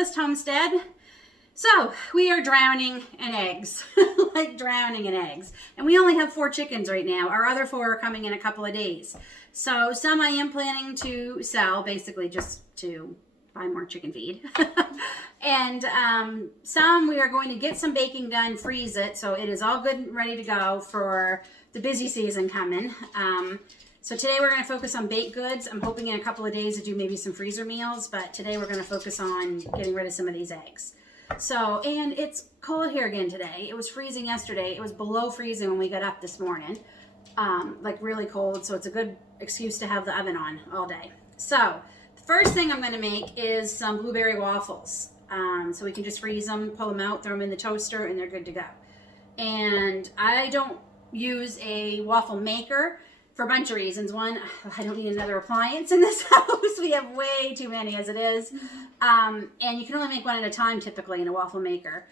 List Homestead. So we are drowning in eggs, like drowning in eggs. And we only have 4 chickens right now. Our other 4 are coming in a couple of days. So some I am planning to sell, basically just to buy more chicken feed. And some we are going to get some baking done, freeze it, so it is all good and ready to go for the busy season coming. So today we're going to focus on baked goods. I'm hoping in a couple of days to do maybe some freezer meals, but today we're going to focus on getting rid of some of these eggs. So, and it's cold here again today. It was freezing yesterday. It was below freezing when we got up this morning, like really cold. So it's a good excuse to have the oven on all day. So the first thing I'm going to make is some blueberry waffles. So we can just freeze them, pull them out, throw them in the toaster, and they're good to go. And I don't use a waffle maker for a bunch of reasons. One, I don't need another appliance in this house. We have way too many as it is. And you can only make one at a time typically in a waffle maker,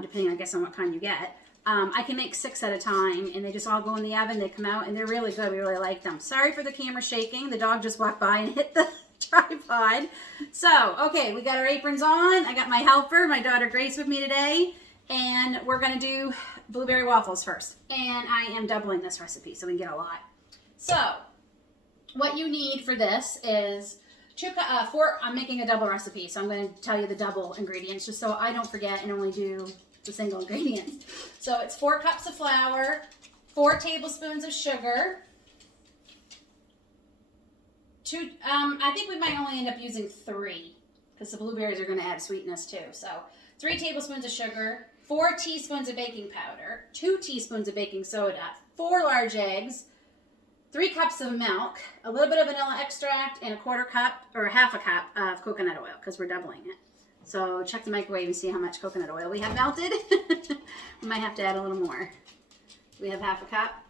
depending, I guess, on what kind you get. I can make 6 at a time, and they just all go in the oven. They come out, and they're really good. We really like them. Sorry for the camera shaking. The dog just walked by and hit the tripod. So, okay, we got our aprons on. I got my helper, my daughter Grace, with me today. And we're going to do blueberry waffles first. And I am doubling this recipe so we can get a lot. So, what you need for this is 4, I'm making a double recipe, so I'm going to tell you the double ingredients just so I don't forget and only do the single ingredients. So, it's 4 cups of flour, 4 tablespoons of sugar, I think we might only end up using 3 because the blueberries are going to add sweetness too. So, 3 tablespoons of sugar, 4 teaspoons of baking powder, 2 teaspoons of baking soda, 4 large eggs, 3 cups of milk, a little bit of vanilla extract, and a 1/4 cup or half a cup of coconut oil because we're doubling it. So check the microwave and see how much coconut oil we have melted. We might have to add a little more. We have half a cup.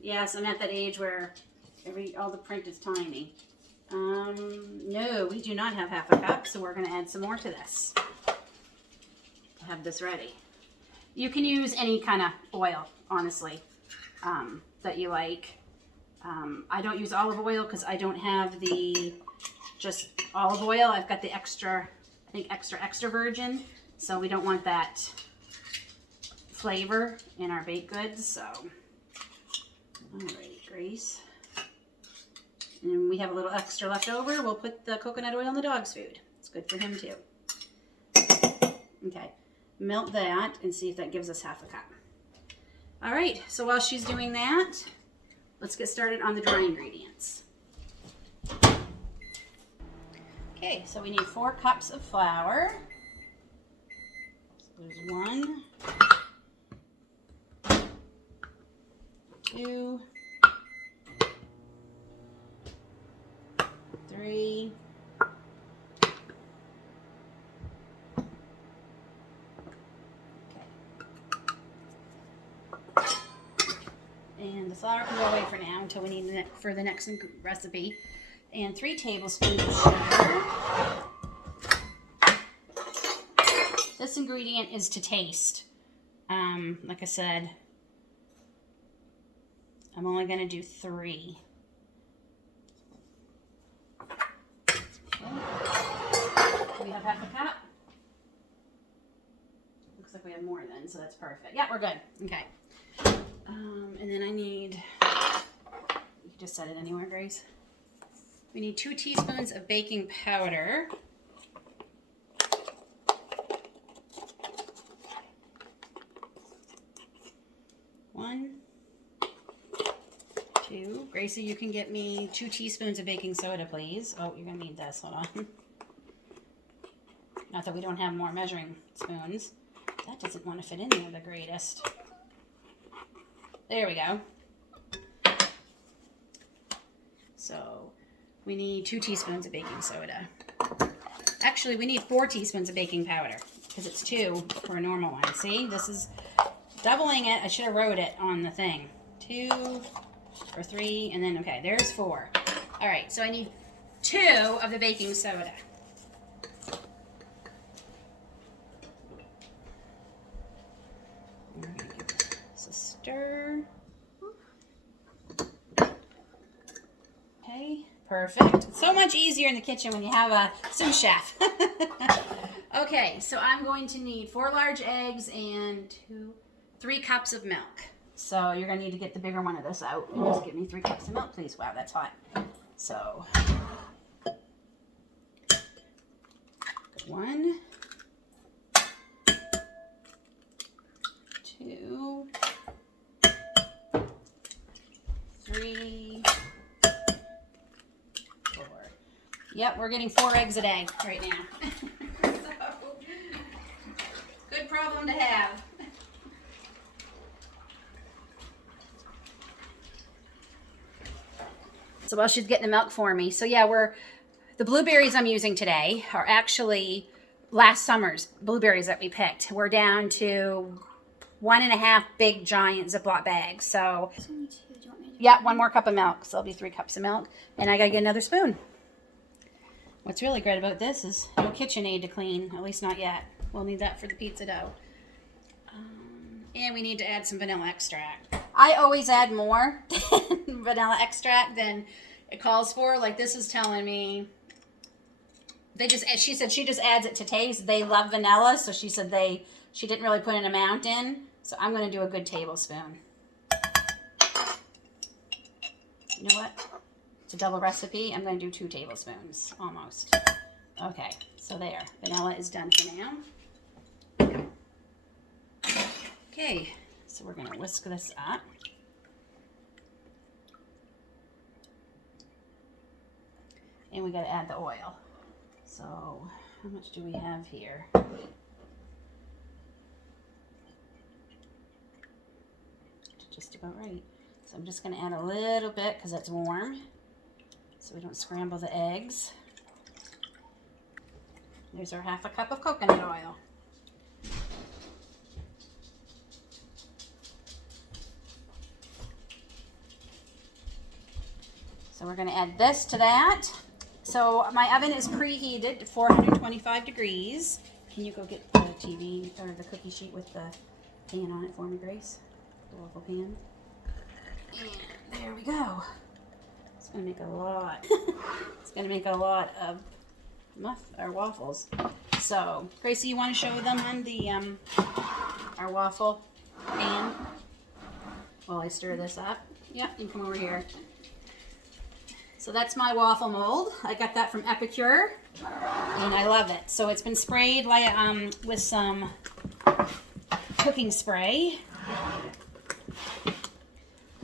Yes, I'm at that age where all the print is tiny. No, we do not have half a cup, so we're going to add some more to this. Have this ready. You can use any kind of oil, honestly, that you like. I don't use olive oil because I don't have the just olive oil. I've got the extra, I think extra virgin, so we don't want that flavor in our baked goods. So, alrighty, Grace. And we have a little extra left over. We'll put the coconut oil in the dog's food. It's good for him too. Okay. Melt that and see if that gives us half a cup. All right, so while she's doing that, let's get started on the dry ingredients. Okay, so we need 4 cups of flour. So there's 1, 2, 3, and the flour can go away for now until we need it for the next recipe. And 3 tablespoons of sugar. This ingredient is to taste. Like I said, I'm only going to do 3. We have half a cup. Looks like we have more then, so that's perfect. Yeah, we're good. Okay. And then I need, you just set it anywhere, Grace. We need 2 teaspoons of baking powder. 1, 2. Gracie, you can get me 2 teaspoons of baking soda, please. Oh, you're going to need this. Hold on. Not that we don't have more measuring spoons. That doesn't want to fit in there the greatest. There we go. So we need 2 teaspoons of baking soda. Actually, we need 4 teaspoons of baking powder because it's 2 for a normal one. See, this is doubling it. I should have wrote it on the thing. 2 or 3, and then, okay, there's 4. All right, so I need 2 of the baking soda. I'm gonna give this a stir. Okay, Perfect. It's so much easier in the kitchen when you have a sous chef. Okay, so I'm going to need 4 large eggs and 3 cups of milk. So you're going to need to get the bigger one of this out. And just give me 3 cups of milk, please. Wow, that's hot. So, 1, 2, 3, 4. Yep, we're getting 4 eggs a day right now. So, good problem to have. So while she's getting the milk for me. So yeah, the blueberries I'm using today are actually last summer's blueberries that we picked. We're down to 1.5 big giant Ziploc bags. So yeah, 1 more cup of milk. So it'll be 3 cups of milk. And I gotta get another spoon. What's really great about this is no KitchenAid to clean, at least not yet. We'll need that for the pizza dough. And we need to add some vanilla extract. I always add more vanilla extract than it calls for. Like this is telling me, she said she just adds it to taste. They love vanilla, so she said she didn't really put an amount in. So I'm gonna do a good tablespoon. You know what? It's a double recipe. I'm gonna do 2 tablespoons, almost. Okay, so there, vanilla is done for now. Okay, so we're going to whisk this up. And we got to add the oil. So, how much do we have here? Just about right. So I'm just going to add a little bit because it's warm, so we don't scramble the eggs. There's our 1/2 cup of coconut oil. So we're going to add this to that. So my oven is preheated to 425 degrees. Can you go get the TV or the cookie sheet with the pan on it for me, Grace? The waffle pan. And there we go. It's going to make a lot. It's going to make a lot of waffles. So, Gracie, you want to show them on the our waffle pan while I stir this up? Yep, you can come over here. So that's my waffle mold. I got that from Epicure, and I love it. So it's been sprayed with some cooking spray.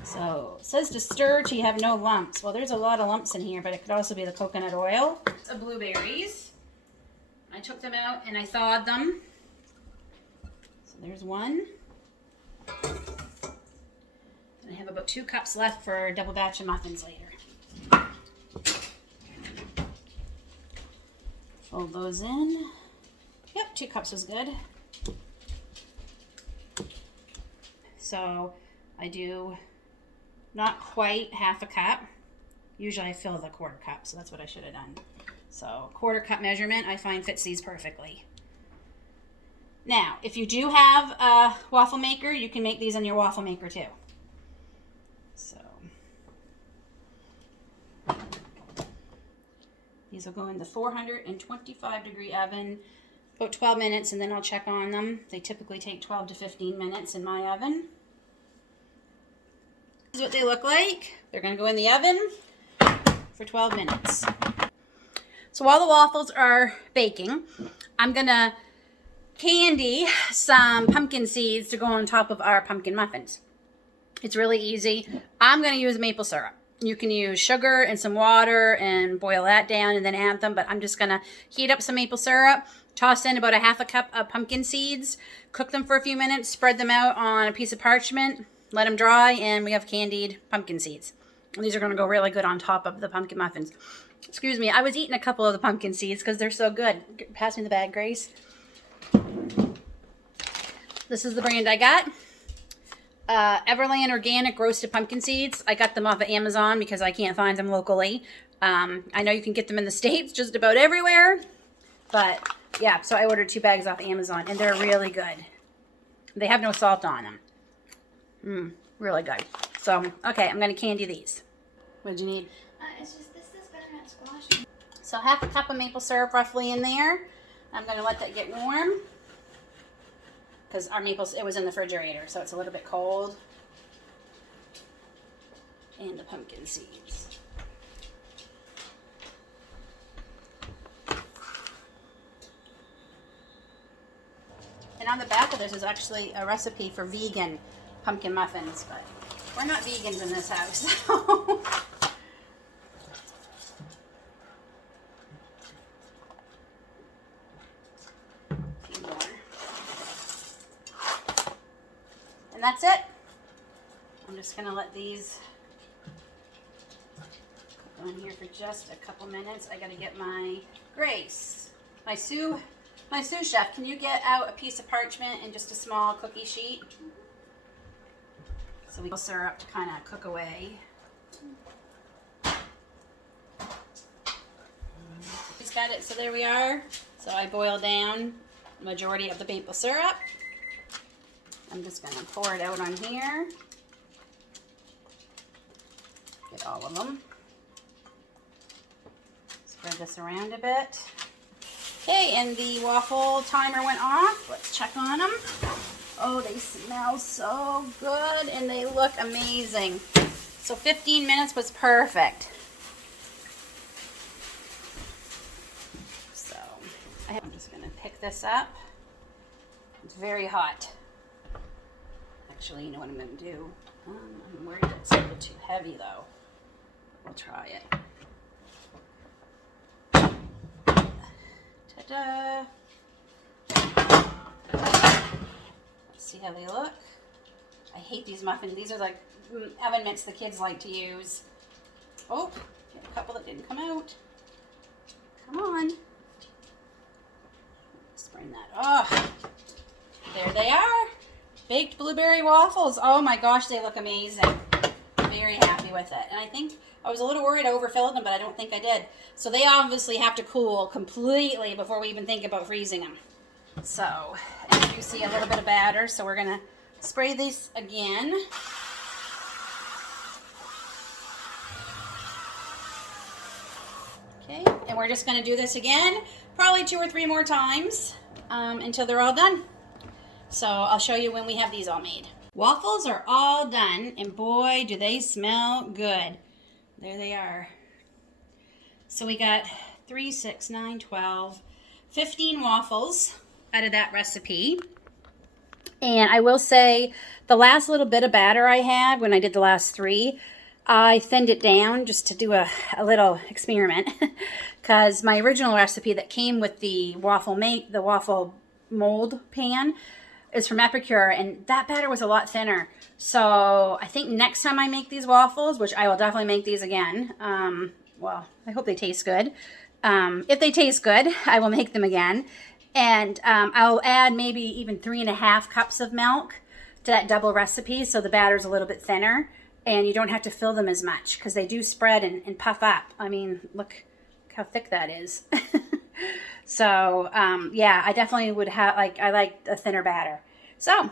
So it says to stir till you have no lumps. Well, there's a lot of lumps in here, but it could also be the coconut oil. The blueberries. I took them out and I thawed them. So there's 1. And I have about 2 cups left for a double batch of muffins later. Fold those in. Yep, 2 cups is good. So I do not quite 1/2 cup. Usually I fill the 1/4 cup, so that's what I should have done. So 1/4 cup measurement I find fits these perfectly. Now, if you do have a waffle maker, you can make these in your waffle maker too. So these will go in the 425 degree oven about 12 minutes, and then I'll check on them. They typically take 12 to 15 minutes in my oven. This is what they look like. They're going to go in the oven for 12 minutes. So while the waffles are baking, I'm going to candy some pumpkin seeds to go on top of our pumpkin muffins. It's really easy. I'm going to use maple syrup. You can use sugar and some water and boil that down and then add them, but I'm just going to heat up some maple syrup, toss in about a 1/2 cup of pumpkin seeds, cook them for a few minutes, spread them out on a piece of parchment, let them dry, and we have candied pumpkin seeds. And these are going to go really good on top of the pumpkin muffins. Excuse me, I was eating a couple of the pumpkin seeds because they're so good. Pass me the bag, Grace. This is the brand I got. Everland Organic Roasted Pumpkin Seeds. I got them off of Amazon because I can't find them locally. I know you can get them in the States just about everywhere. But yeah, so I ordered 2 bags off Amazon, and they're really good. They have no salt on them. Really good. So, okay, I'm going to candy these. What did you need? It's just this is better So 1/2 cup of maple syrup roughly in there. I'm going to let that get warm because our it was in the refrigerator, so it's a little bit cold. And the pumpkin seeds. And on the back of this is actually a recipe for vegan pumpkin muffins, but we're not vegans in this house. So. And that's it. I'm just going to let these go in here for just a couple minutes. I got to get my Grace, my sous chef. Can you get out a piece of parchment and just a small cookie sheet? So we will syrup to kind of cook away. He's got it. So there we are. So I boiled down the majority of the maple syrup. I'm just going to pour it out on here. Get all of them. Spread this around a bit. Okay, and the waffle timer went off. Let's check on them. Oh, they smell so good and they look amazing. So 15 minutes was perfect. So I'm just going to pick this up. It's very hot. Actually, you know what I'm going to do? I'm worried it's a little too heavy though. We'll try it. Ta-da! Let's see how they look. I hate these muffins. These are like oven mitts the kids like to use. Oh, a couple that didn't come out. Come on. Let's bring that. Oh, there they are. Baked blueberry waffles. Oh my gosh, they look amazing. Very happy with it. And I think I was a little worried I overfilled them, but I don't think I did. So they obviously have to cool completely before we even think about freezing them. So, and you see a little bit of batter, so we're gonna spray these again. Okay, and we're just gonna do this again, probably 2 or 3 more times until they're all done. So I'll show you when we have these all made. Waffles are all done, and boy, do they smell good. There they are. So we got 3, 6, 9, 12, 15 waffles out of that recipe. And I will say, the last little bit of batter I had when I did the last 3, I thinned it down just to do a little experiment. Because my original recipe that came with the waffle mold pan is from Epicure, and that batter was a lot thinner. So I think next time I make these waffles, which I will definitely make these again, well, I hope they taste good. If they taste good, I will make them again. And I'll add maybe even 3.5 cups of milk to that double recipe, so the batter's a little bit thinner, and you don't have to fill them as much, because they do spread and puff up. I mean, look how thick that is. So, yeah, I definitely would have, I like a thinner batter. So,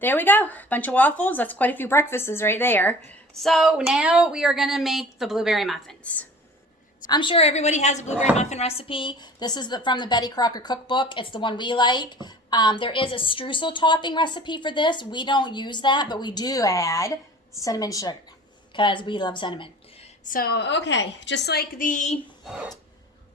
there we go. Bunch of waffles. That's quite a few breakfasts right there. So, now we are going to make the blueberry muffins. I'm sure everybody has a blueberry muffin recipe. This is from the Betty Crocker cookbook. It's the one we like. There is a streusel topping recipe for this. We don't use that, but we do add cinnamon sugar because we love cinnamon. So, okay, just like the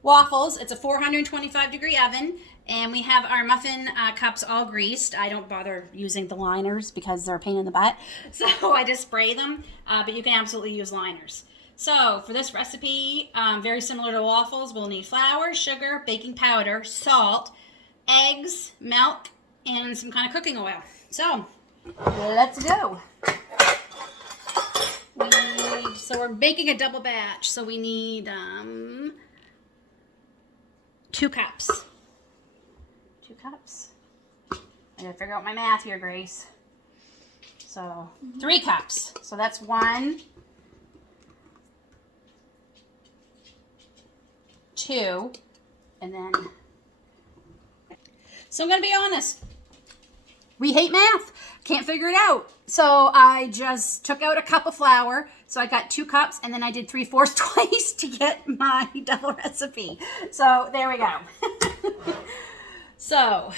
waffles, it's a 425-degree oven, and we have our muffin cups all greased. I don't bother using the liners because they're a pain in the butt, so I just spray them, but you can absolutely use liners. So for this recipe, very similar to waffles, we'll need flour, sugar, baking powder, salt, eggs, milk, and some kind of cooking oil. So let's go. So we're baking a double batch, so we need 2 cups. 2 cups. I gotta figure out my math here, Grace. So 3 cups. So that's 1, 2, and then. So I'm gonna be honest. We hate math. Can't figure it out. So I just took out a cup of flour. So I got 2 cups, and then I did 3/4 twice to get my double recipe. So there we go. So,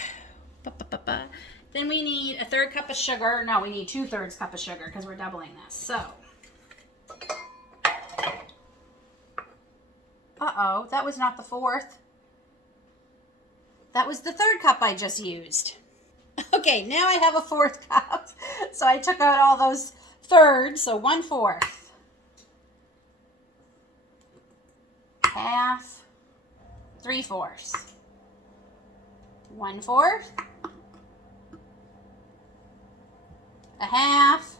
then we need a 1/3 cup of sugar. No, we need 2/3 cup of sugar because we're doubling this. So, uh-oh, that was not the 4th. That was the 1/3 cup I just used. Okay, now I have a 4th cup. So I took out all those thirds, so 1/4. Half. 3/4. 1/4. A half.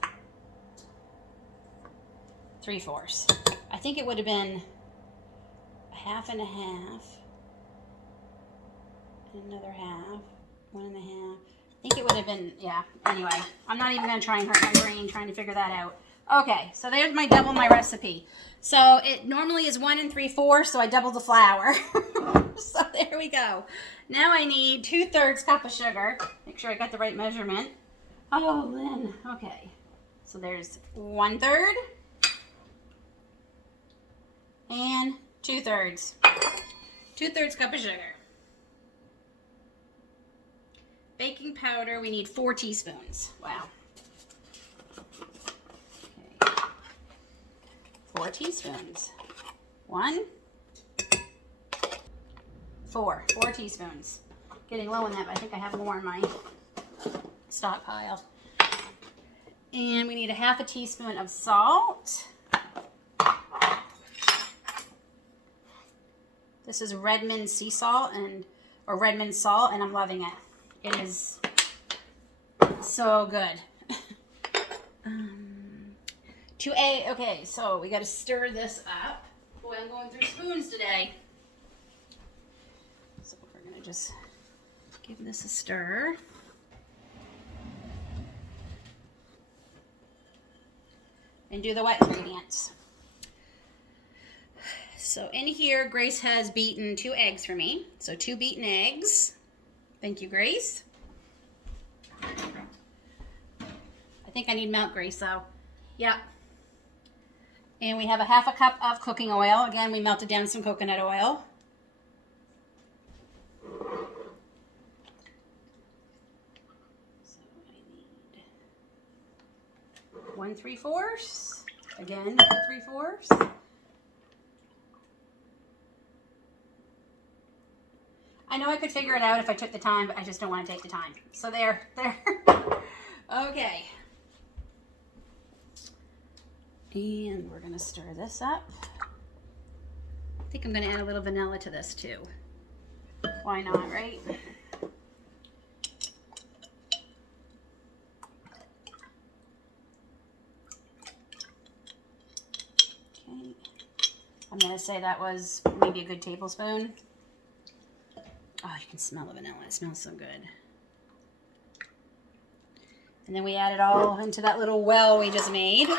3/4. I think it would have been a half and a half. And another half. 1 1/2. I think it would have been, yeah. Anyway, I'm not even going to try and hurt my brain trying to figure that out. Okay, so there's my double my recipe. So it normally is 1 3/4, so I doubled the flour. So there we go. Now I need 2/3 cup of sugar. Make sure I got the right measurement. Oh, Lynn. Okay. So there's 1/3 and 2/3. 2/3 cup of sugar. Baking powder, we need 4 teaspoons. Wow. Okay. 4 teaspoons. 1, 4 teaspoons. Getting low on that, but I think I have more in my stockpile. And we need a 1/2 teaspoon of salt. This is Redmond sea salt or Redmond salt, and I'm loving it. It is so good. Okay, so we got to stir this up. Boy, I'm going through spoons today. So we're going to just give this a stir. And do the wet ingredients. So in here, Grace has beaten 2 eggs for me. So 2 beaten eggs. Thank you, Grace. I think I need milk, Grace, though. Yeah. And we have a 1/2 cup of cooking oil. Again, we melted down some coconut oil. So I need 1 3/4. Again, 3/4. I know I could figure it out if I took the time, but I just don't want to take the time. So there. Okay. And we're going to stir this up. I think I'm going to add a little vanilla to this too. Why not, right? Okay. I'm going to say that was maybe a good tablespoon. Oh, you can smell the vanilla. It smells so good. And then we add it all into that little well we just made.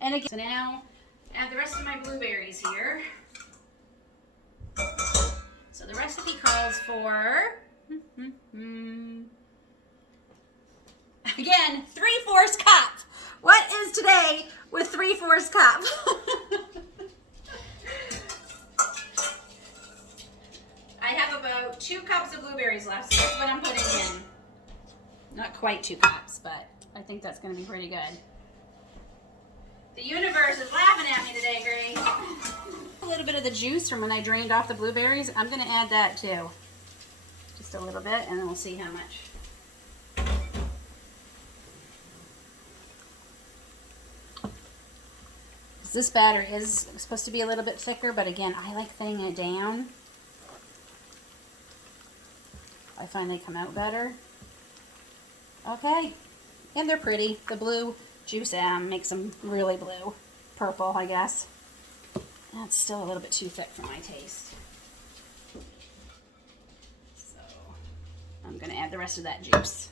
And again, so now add the rest of my blueberries here. So the recipe calls for, again, 3/4 cup. What is today with 3/4 cup? I have about 2 cups of blueberries left, so that's what I'm putting in. Not quite 2 cups, but I think that's going to be pretty good. The universe is laughing at me today, Grace. A little bit of the juice from when I drained off the blueberries. I'm going to add that too. Just a little bit, and then we'll see how much. This batter is supposed to be a little bit thicker, but again, I like thinning it down. I find they come out better. Okay, and they're pretty. The blue juice makes them really blue. Purple, I guess. That's still a little bit too thick for my taste. So, I'm going to add the rest of that juice.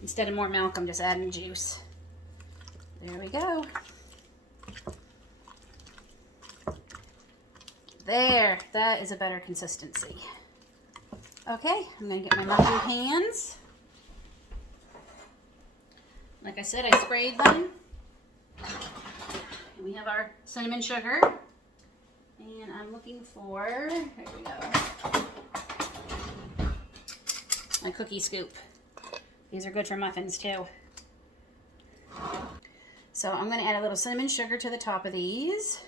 Instead of more milk, I'm just adding juice. There we go. There, that is a better consistency. Okay, I'm going to get my muffin pans. Like I said, I sprayed them. And we have our cinnamon sugar. And I'm looking for, here we go, my cookie scoop. These are good for muffins too. So I'm going to add a little cinnamon sugar to the top of these.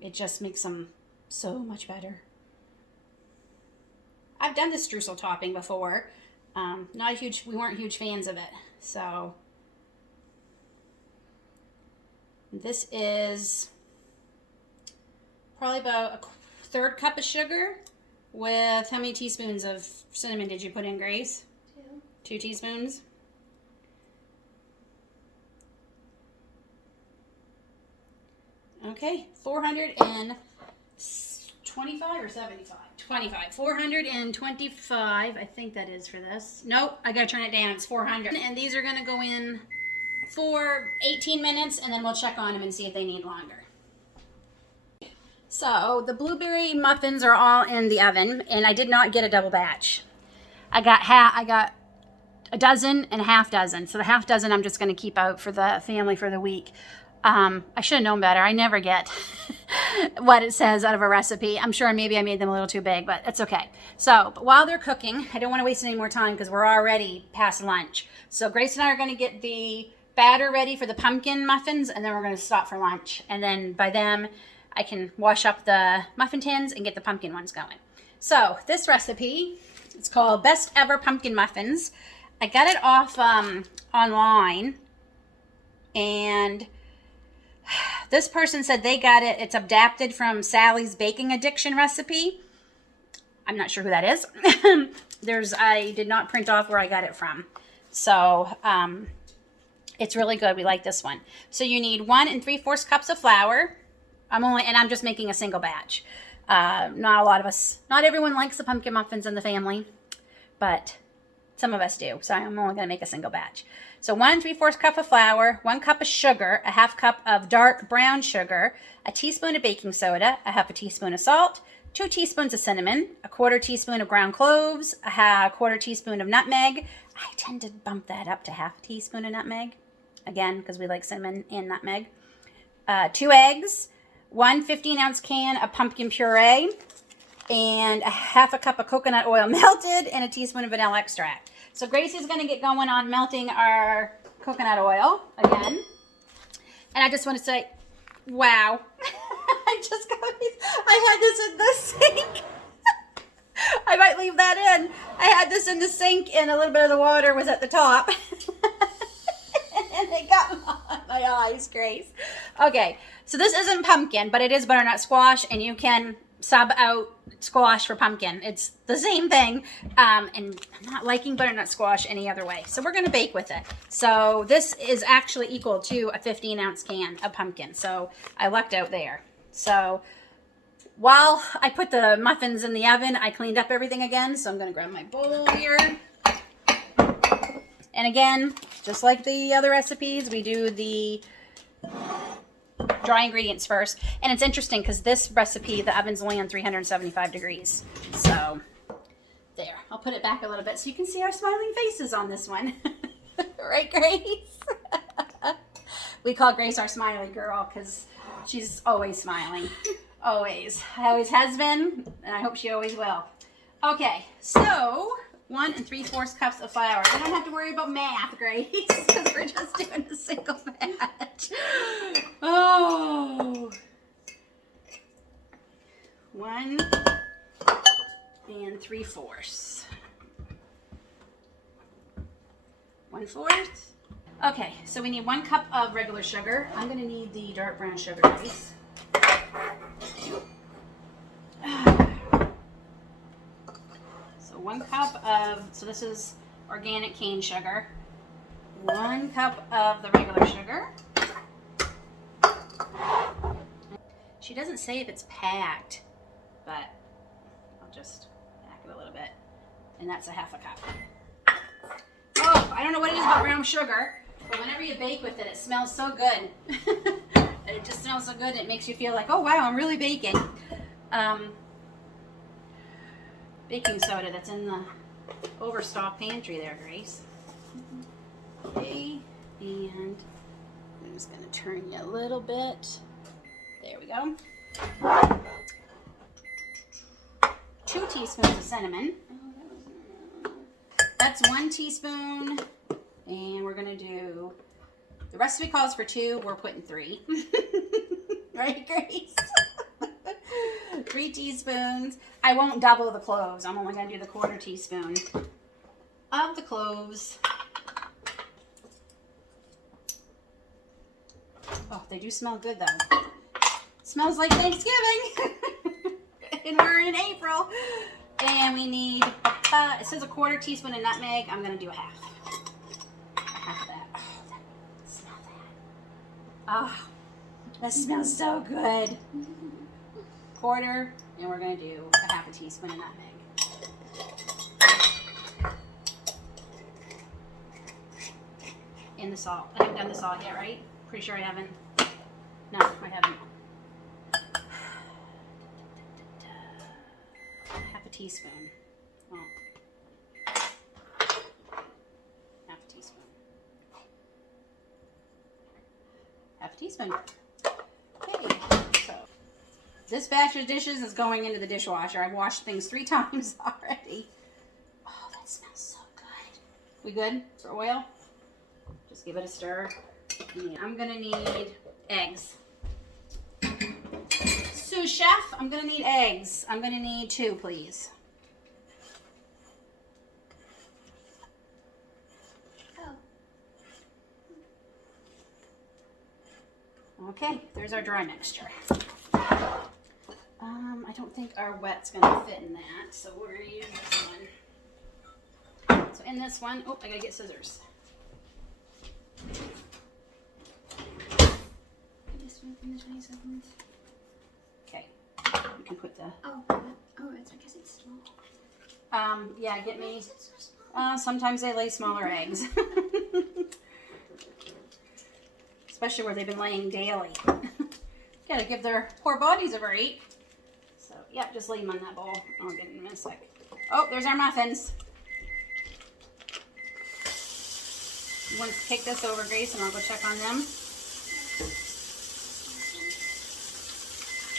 It just makes them so much better. I've done the streusel topping before. We weren't huge fans of it. So this is probably about a third cup of sugar with how many teaspoons of cinnamon did you put in, Grace? 2 teaspoons. Okay, 425 or 75? 25. 425, I think that is for this. Nope, I gotta turn it down, it's 400. And these are gonna go in for 18 minutes and then we'll check on them and see if they need longer. So the blueberry muffins are all in the oven and I did not get a double batch. I got a dozen and a half dozen. So the half dozen I'm just gonna keep out for the family for the week. I should have known better. I never get what it says out of a recipe. I'm sure maybe I made them a little too big, but it's okay. So but while they're cooking, I don't want to waste any more time because we're already past lunch. So Grace and I are going to get the batter ready for the pumpkin muffins, and then we're going to stop for lunch. And then by then, I can wash up the muffin tins and get the pumpkin ones going. So this recipe, it's called Best Ever Pumpkin Muffins. I got it off online, and this person said they got it. It's adapted from Sally's Baking Addiction recipe. I'm not sure who that is. I did not print off where I got it from. So it's really good. We like this one. So you need 1 3/4 cups of flour. I'm just making a single batch. Not everyone likes the pumpkin muffins in the family, but some of us do. So I'm only going to make a single batch. So 1 3/4 cup of flour, 1 cup of sugar, a 1/2 cup of dark brown sugar, a teaspoon of baking soda, a 1/2 teaspoon of salt, 2 teaspoons of cinnamon, a 1/4 teaspoon of ground cloves, a 1/4 teaspoon of nutmeg. I tend to bump that up to 1/2 teaspoon of nutmeg, again, because we like cinnamon and nutmeg. 2 eggs, 1 15-ounce can of pumpkin puree, and a 1/2 cup of coconut oil melted, and a teaspoon of vanilla extract. So Gracie's going to get going on melting our coconut oil again. And I just want to say, wow. I had this in the sink. I might leave that in. I had this in the sink and a little bit of the water was at the top. And it got my eyes, Grace. Okay, so this isn't pumpkin, but it is butternut squash, and you can sub out squash for pumpkin. It's the same thing, and I'm not liking butternut squash any other way. So we're going to bake with it. So this is actually equal to a 15-ounce can of pumpkin. So I lucked out there. So while I put the muffins in the oven, I cleaned up everything again. So I'm going to grab my bowl here. And again, just like the other recipes, we do the dry ingredients first. And it's interesting because this recipe, the oven's only on 375 degrees. So there, I'll put it back a little bit so you can see our smiling faces on this one. Right, Grace? We call Grace our smiley girl because she's always smiling. Always. Always has been, and I hope she always will. Okay, so 1 3/4 cups of flour. I don't have to worry about math, Grace, because we're just doing a single batch. Oh. 1 3/4. 1/4. Okay, so we need 1 cup of regular sugar. I'm going to need the dark brown sugar, Grace. So 1 cup of, so this is organic cane sugar. 1 cup of the regular sugar. She doesn't say if it's packed, but I'll just pack it a little bit. And that's a 1/2 cup. Oh, I don't know what it is about brown sugar, but whenever you bake with it, it smells so good. It just smells so good, it makes you feel like, oh wow, I'm really baking. baking soda that's in the overstock pantry there, Grace. Okay, and I'm just gonna turn you a little bit. There we go. 2 teaspoons of cinnamon. That's 1 teaspoon, and we're gonna do, the recipe calls for 2, we're putting 3. Right, Grace? 3 teaspoons. I won't double the cloves. I'm only gonna do the 1/4 teaspoon of the cloves. Oh, they do smell good though. Smells like Thanksgiving. And we're in April. And we need, it says a 1/4 teaspoon of nutmeg. I'm going to do a half. Half of that. Oh, smell that. Oh, that smells so good. 1/4, and we're going to do a half a teaspoon of nutmeg. And the salt. I haven't done the salt yet, right? Pretty sure I haven't. No, I haven't. Half a teaspoon. Oh. Half a teaspoon. Half a teaspoon. Okay, so this batch of dishes is going into the dishwasher. I've washed things 3 times already. Oh, that smells so good. We good for oil? Just give it a stir. Yeah, I'm gonna need eggs. Sous chef, I'm gonna need eggs. I'm gonna need 2, please. Okay, there's our dry mixture. I don't think our wet's gonna fit in that, so we're gonna use this one. So in this one, oh, I gotta get scissors. This one in the 20 seconds. Okay, you can put the. Oh, it's because it's small. Yeah, get me. Sometimes they lay smaller eggs. Especially where they've been laying daily. Gotta give their poor bodies a break. So, yeah, just leave them on that bowl. I'll get them in a sec. Oh, there's our muffins. You want to take this over, Grace, and I'll go check on them.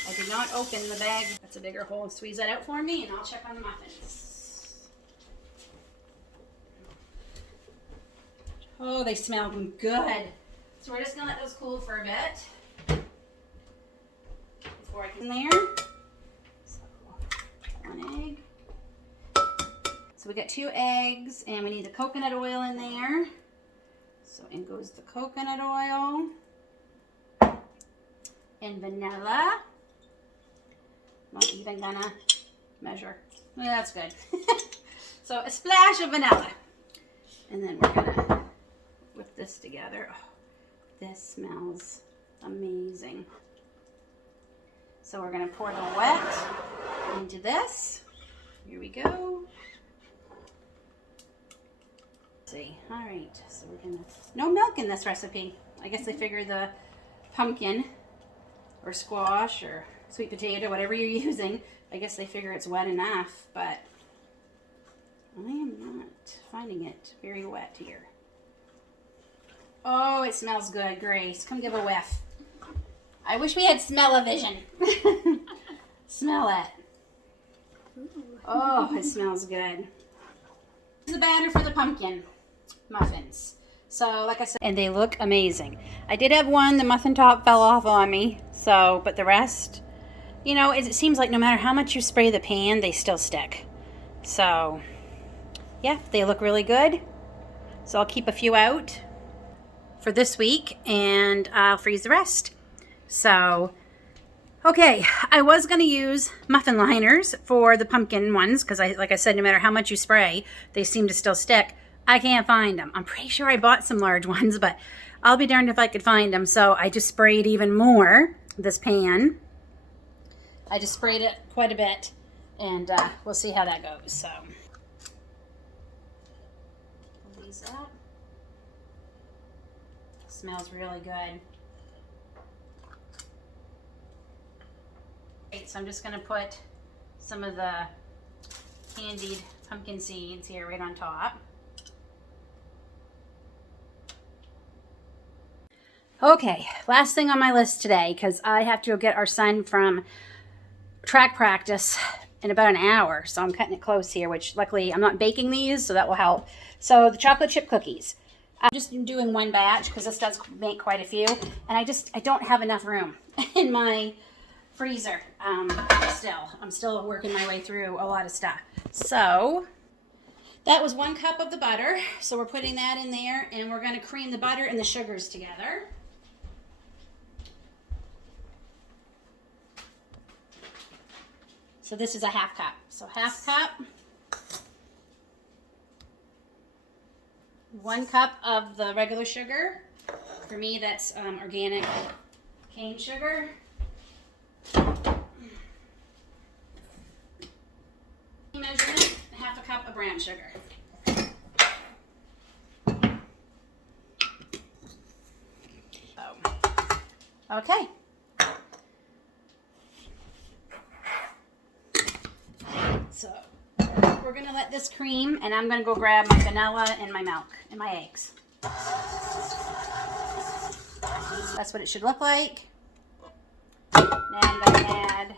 I did not open the bag. That's a bigger hole. Squeeze that out for me, and I'll check on the muffins. Oh, they smell good. So we're just gonna let those cool for a bit before I get in there. So 1 egg. So we got 2 eggs, and we need the coconut oil in there. So in goes the coconut oil and vanilla. Not even gonna measure. Yeah, that's good. So a splash of vanilla, and then we're gonna whip this together. Oh, this smells amazing. So we're gonna pour the wet into this. Here we go. Let's see, all right, so we're gonna, no milk in this recipe. I guess they figure the pumpkin or squash or sweet potato, whatever you're using, I guess they figure it's wet enough, but I am not finding it very wet here. Oh, it smells good, Grace. Come give a whiff. I wish we had smell-o-vision. Smell it. Oh, it smells good. This is the batter for the pumpkin muffins. So, like I said, and they look amazing. I did have one, the muffin top fell off on me, so, but the rest, you know, it seems like no matter how much you spray the pan, they still stick. So, yeah, they look really good. So I'll keep a few out for this week, and I'll freeze the rest. So, okay, I was going to use muffin liners for the pumpkin ones because, like I said, no matter how much you spray, they seem to still stick. I can't find them. I'm pretty sure I bought some large ones, but I'll be darned if I could find them. So I just sprayed even more this pan. I just sprayed it quite a bit, and we'll see how that goes. So, pull these up. Smells really good. Right, so I'm just going to put some of the candied pumpkin seeds here right on top. Okay, last thing on my list today, because I have to go get our son from track practice in about an hour, so I'm cutting it close here, which luckily I'm not baking these, so that will help. So the chocolate chip cookies. I'm just doing one batch because this does make quite a few, and I don't have enough room in my freezer. I'm still working my way through a lot of stuff. So that was 1 cup of the butter, so we're putting that in there, and we're going to cream the butter and the sugars together. So this is a 1/2 cup. So 1/2 cup. 1 cup of the regular sugar. For me, that's organic cane sugar. Measurement, 1/2 cup of brown sugar. Okay. So we're gonna let this cream, and I'm gonna go grab my vanilla and my milk and my eggs. That's what it should look like. Now I'm gonna add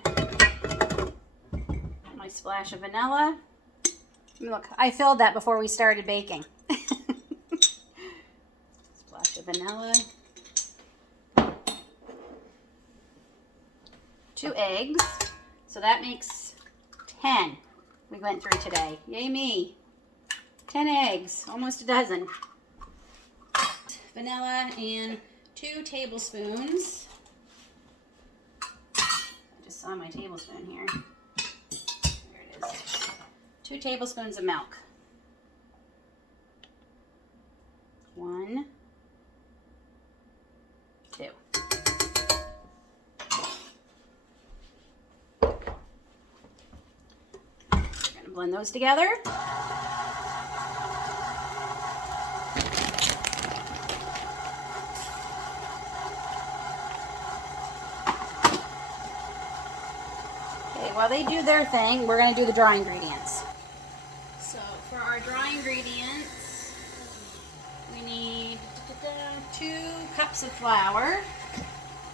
my splash of vanilla. Look, I filled that before we started baking. Splash of vanilla. 2 eggs. So that makes 10 we went through today. Yay me. 10 eggs, almost a dozen. Vanilla and 2 tablespoons. I just saw my tablespoon here. There it is. 2 tablespoons of milk. 1, 2. Blend those together. Okay, while they do their thing, we're going to do the dry ingredients. So for our dry ingredients, we need 2 cups of flour.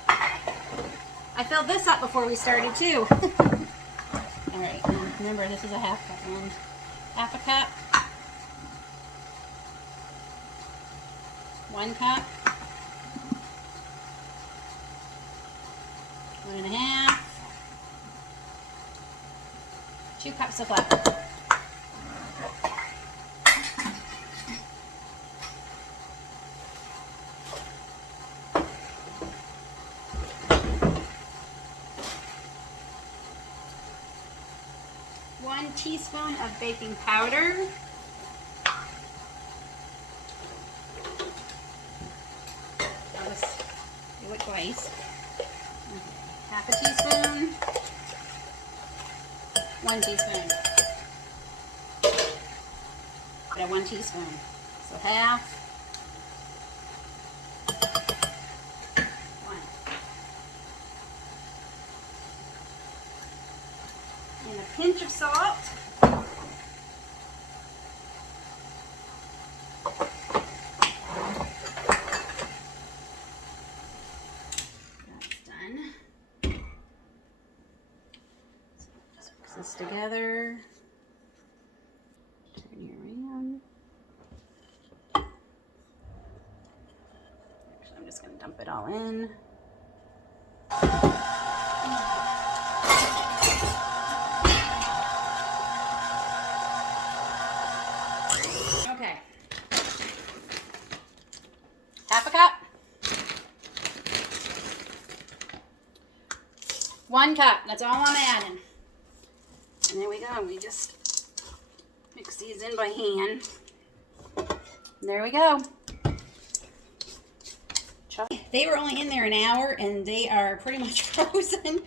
I filled this up before we started too. All right, remember this is a 1/2 cup and 1/2 cup, 1 cup, 1 1/2, 2 cups of flour. One teaspoon of baking powder. I'll just do it twice. Okay. 1/2 teaspoon. 1 teaspoon. But 1 teaspoon. So 1/2. 1. And a pinch of salt. That's done. So just mix this together. Turn you around. Actually, I'm just going to dump it all in. Okay. 1/2 cup. 1 cup. That's all I'm adding. And there we go. We just mix these in by hand. There we go. They were only in there an hour and they are pretty much frozen.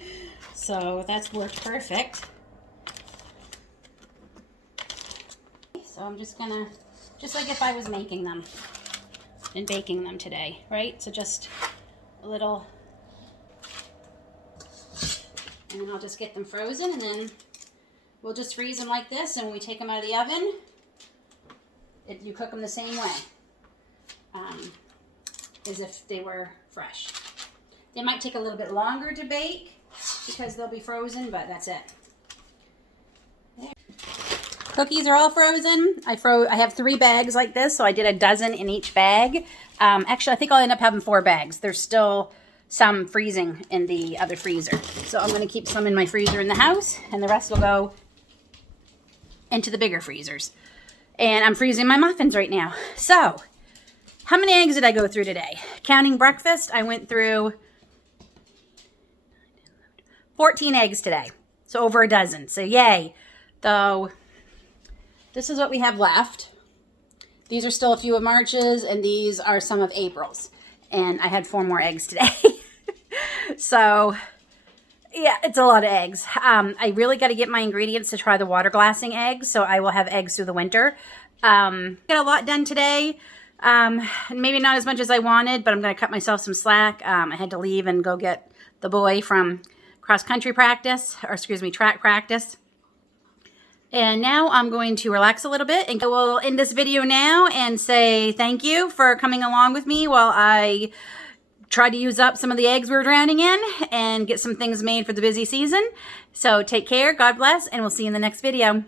So that's worked perfect. So I'm just gonna, just like if I was making them and baking them today, right? So just a little, and then I'll just get them frozen and then we'll just freeze them like this, and when we take them out of the oven, you cook them the same way as if they were fresh. They might take a little bit longer to bake because they'll be frozen, but that's it. There. Cookies are all frozen. I have 3 bags like this, so I did a dozen in each bag. Actually, I think I'll end up having 4 bags. There's still some freezing in the other freezer. So I'm going to keep some in my freezer in the house, and the rest will go into the bigger freezers. And I'm freezing my muffins right now. So, how many eggs did I go through today? Counting breakfast, I went through 14 eggs today. So over a dozen. So yay. Though, this is what we have left. These are still a few of March's, and these are some of April's. And I had 4 more eggs today. So, yeah, it's a lot of eggs. I really got to get my ingredients to try the water glassing eggs, so I will have eggs through the winter. Got a lot done today. Maybe not as much as I wanted, but I'm going to cut myself some slack. I had to leave and go get the boy from cross-country practice, or excuse me, track practice. And now I'm going to relax a little bit, and I will end this video now and say thank you for coming along with me while I try to use up some of the eggs we're drowning in and get some things made for the busy season. So take care, God bless, and we'll see you in the next video.